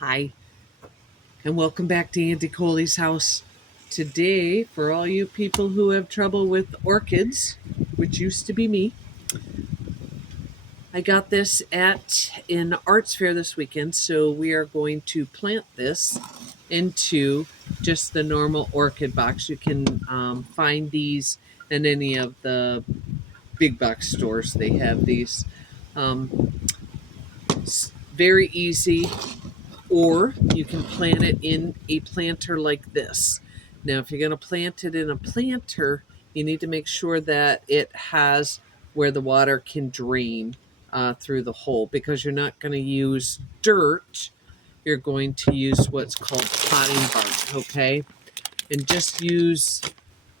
Hi, and welcome back to Auntie Coley's house. Today, for all you people who have trouble with orchids, which used to be me, I got this at an arts fair this weekend, so we are going to plant this into just the normal orchid box. You can find these in any of the big box stores. They have these. Very easy, or you can plant it in a planter like this. Now, if you're going to plant it in a planter, you need to make sure that it has where the water can drain through the hole, because you're not going to use dirt. You're going to use what's called potting bark, okay? And just use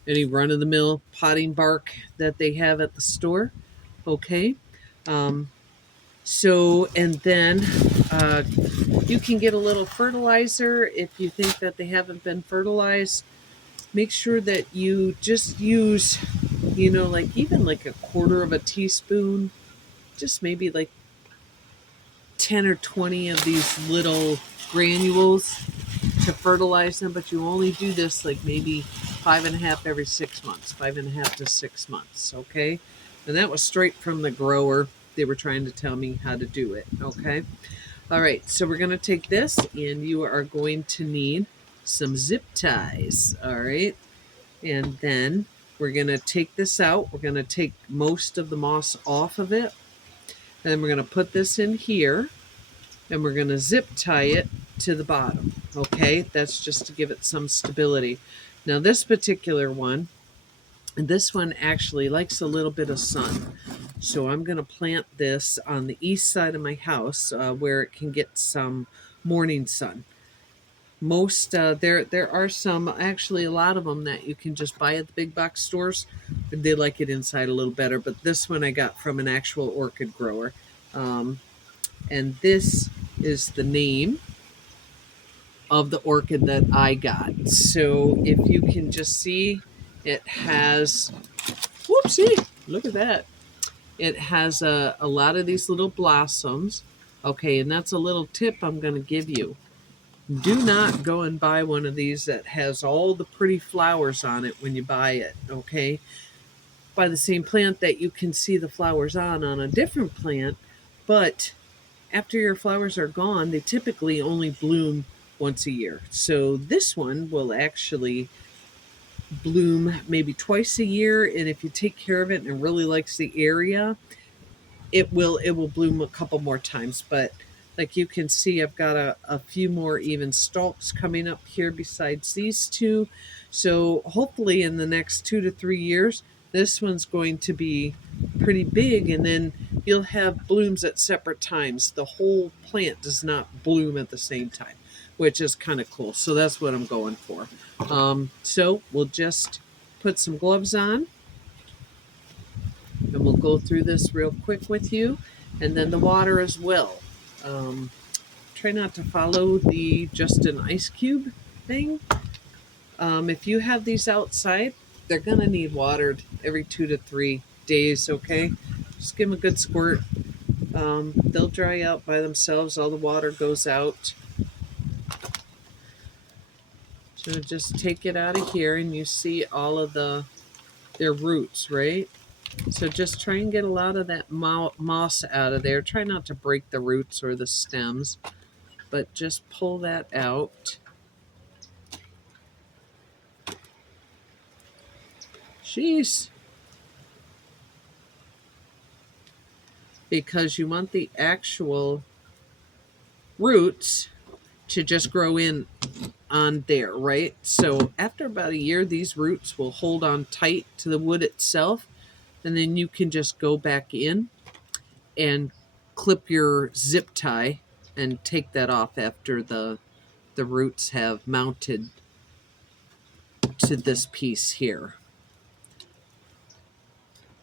any run of the mill potting bark that they have at the store, okay? Um, and then you can get a little fertilizer if you think that they haven't been fertilized. Make sure that you just use, like even like a quarter of a teaspoon, just maybe like 10 or 20 of these little granules to fertilize them. But you only do this like maybe 5.5 every 6 months, 5.5 to 6 months, okay? And that was straight from the grower. They were trying to tell me how to do it, okay? All right, so we're going to take this, and you are going to need some zip ties, all right? And then we're going to take this out. We're going to take most of the moss off of it. And then we're going to put this in here, and we're going to zip tie it to the bottom, okay? That's just to give it some stability. Now, this particular one, this one actually likes a little bit of sun. So I'm going to plant this on the east side of my house where it can get some morning sun. There are some, actually a lot of them that you can just buy at the big box stores. They like it inside a little better, but this one I got from an actual orchid grower. And this is the name of the orchid that I got. So if you can just see, it has, whoopsie, look at that. It has a lot of these little blossoms. Okay, and that's a little tip I'm going to give you. Do not go and buy one of these that has all the pretty flowers on it when you buy it, okay? Buy the same plant that you can see the flowers on a different plant, but after your flowers are gone, they typically only bloom once a year. So this one will actually bloom maybe twice a year, and if you take care of it and it really likes the area, it will bloom a couple more times. But like you can see, I've got a few more even stalks coming up here besides these two. So hopefully in the next 2 to 3 years, this one's going to be pretty big, and then you'll have blooms at separate times. The whole plant does not bloom at the same time, which is kind of cool. So that's what I'm going for. So we'll just put some gloves on, and we'll go through this real quick with you, and then the water as well. Um, Try not to follow the just an ice cube thing. If you have these outside, they're going to need watered every 2 to 3 days, okay? Just give them a good squirt. They'll dry out by themselves. All the water goes out. So just take it out of here, and you see all of their roots, right? So just try and get a lot of that moss out of there. Try not to break the roots or the stems, but just pull that out. Jeez. Because you want the actual roots to just grow in on there, right? So after about a year, these roots will hold on tight to the wood itself, and then you can just go back in and clip your zip tie and take that off after the roots have mounted to this piece here.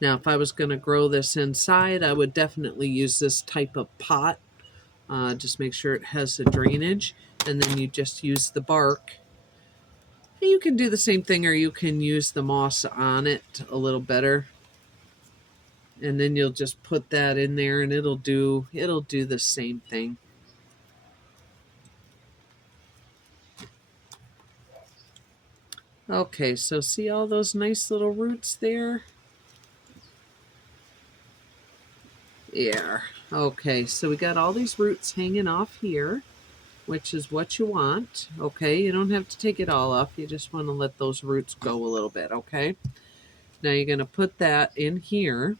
Now, if I was going to grow this inside, I would definitely use this type of pot. Just make sure it has the drainage, and then you just use the bark. And you can do the same thing, or you can use the moss on it a little better. And then you'll just put that in there, and it'll do the same thing. Okay, so see all those nice little roots there? Yeah. Okay, so we got all these roots hanging off here, which is what you want. Okay, you don't have to take it all off. You just want to let those roots go a little bit, okay? Now you're going to put that in here.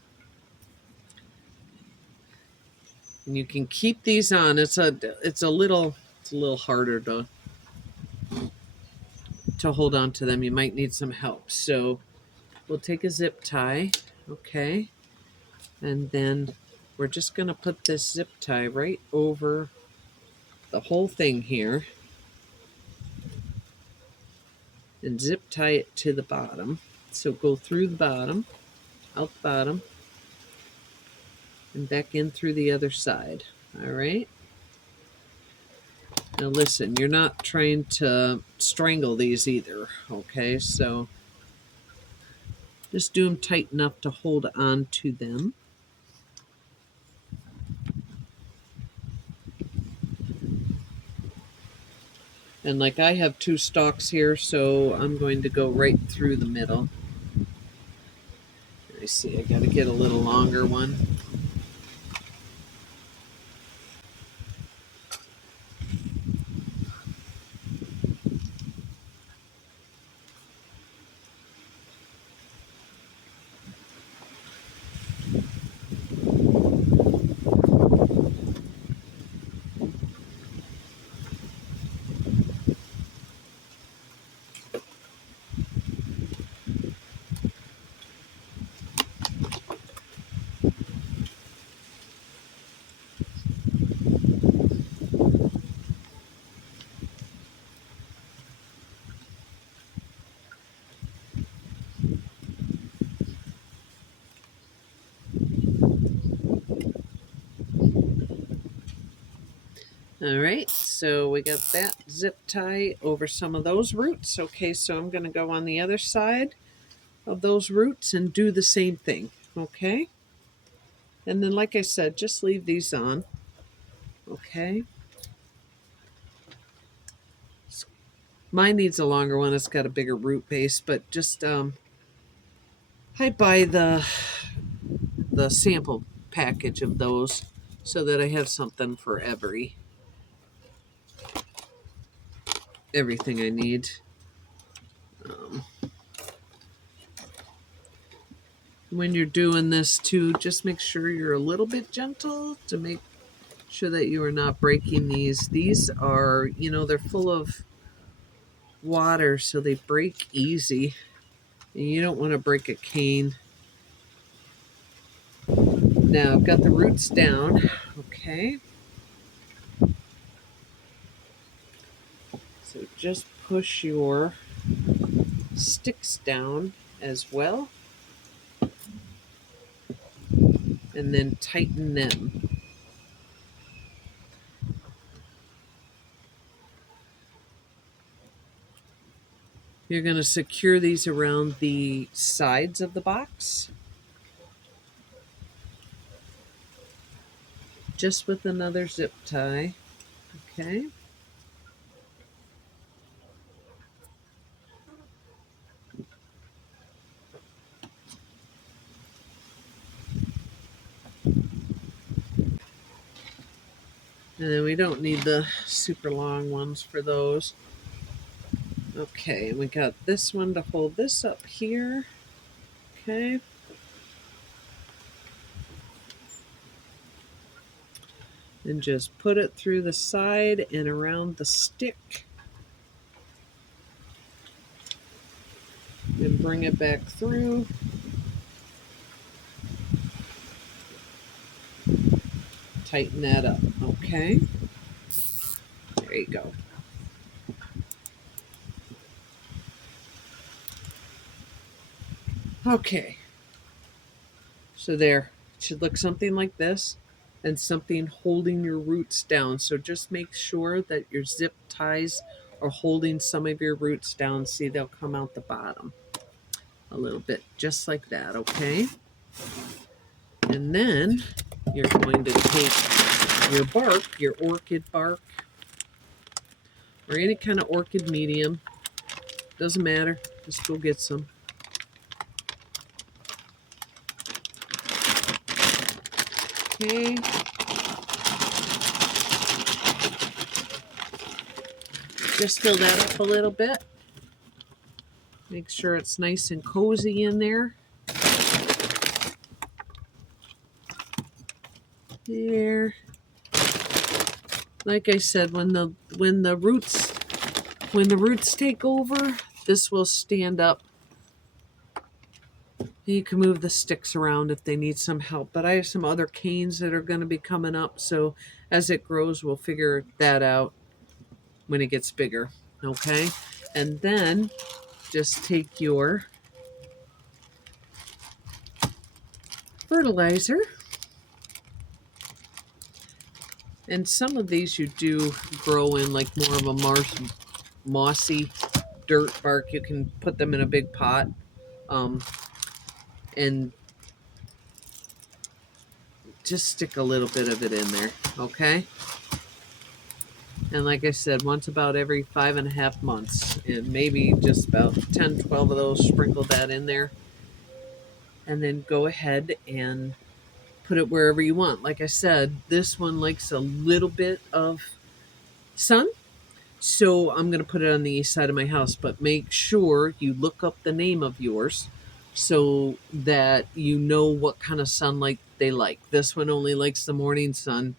And you can keep these on. It's a little harder to hold on to them. You might need some help. So we'll take a zip tie, okay? And then we're just going to put this zip tie right over the whole thing here and zip tie it to the bottom. So go through the bottom, out the bottom, and back in through the other side. All right? Now listen, you're not trying to strangle these either, okay? So just do them tight enough to hold on to them. And like I have 2 stalks here, so I'm going to go right through the middle. I see, I gotta get a little longer one. All right, so we got that zip tie over some of those roots. Okay, so I'm going to go on the other side of those roots and do the same thing. Okay, and then like I said, just leave these on. Okay, mine needs a longer one. It's got a bigger root base, but just I buy the sample package of those so that I have something for everything I need. When you're doing this too, just make sure you're a little bit gentle to make sure that you are not breaking these. These are, they're full of water, so they break easy. And you don't want to break a cane. Now I've got the roots down. Okay. So just push your sticks down as well. And then tighten them. You're going to secure these around the sides of the box. Just with another zip tie. Okay. And then we don't need the super long ones for those. Okay, and we got this one to hold this up here. Okay. And just put it through the side and around the stick. And bring it back through. Tighten that up, okay? There you go. Okay. So there, it should look something like this and something holding your roots down. So just make sure that your zip ties are holding some of your roots down. See, they'll come out the bottom a little bit, just like that, okay? And then you're going to take your bark, your orchid bark, or any kind of orchid medium, doesn't matter. Just go get some. Okay. Just fill that up a little bit. Make sure it's nice and cozy in there. There. Like I said, when the roots take over, this will stand up. You can move the sticks around if they need some help. But I have some other canes that are going to be coming up, so as it grows, we'll figure that out when it gets bigger. Okay? And then just take your fertilizer. And some of these you do grow in like more of a mossy dirt bark. You can put them in a big pot and just stick a little bit of it in there, okay? And like I said, once about every 5.5 months, and maybe just about 10, 12 of those, sprinkle that in there. And then go ahead and put it wherever you want. Like I said, this one likes a little bit of sun, so I'm going to put it on the east side of my house. But make sure you look up the name of yours so that you know what kind of sunlight they like. This one only likes the morning sun.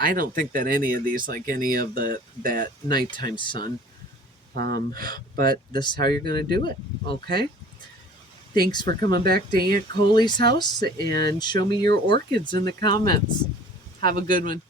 I don't think that any of these like any of that nighttime sun. But this is how you're going to do it. Okay. Thanks for coming back to Aunt Coley's house, and show me your orchids in the comments. Have a good one.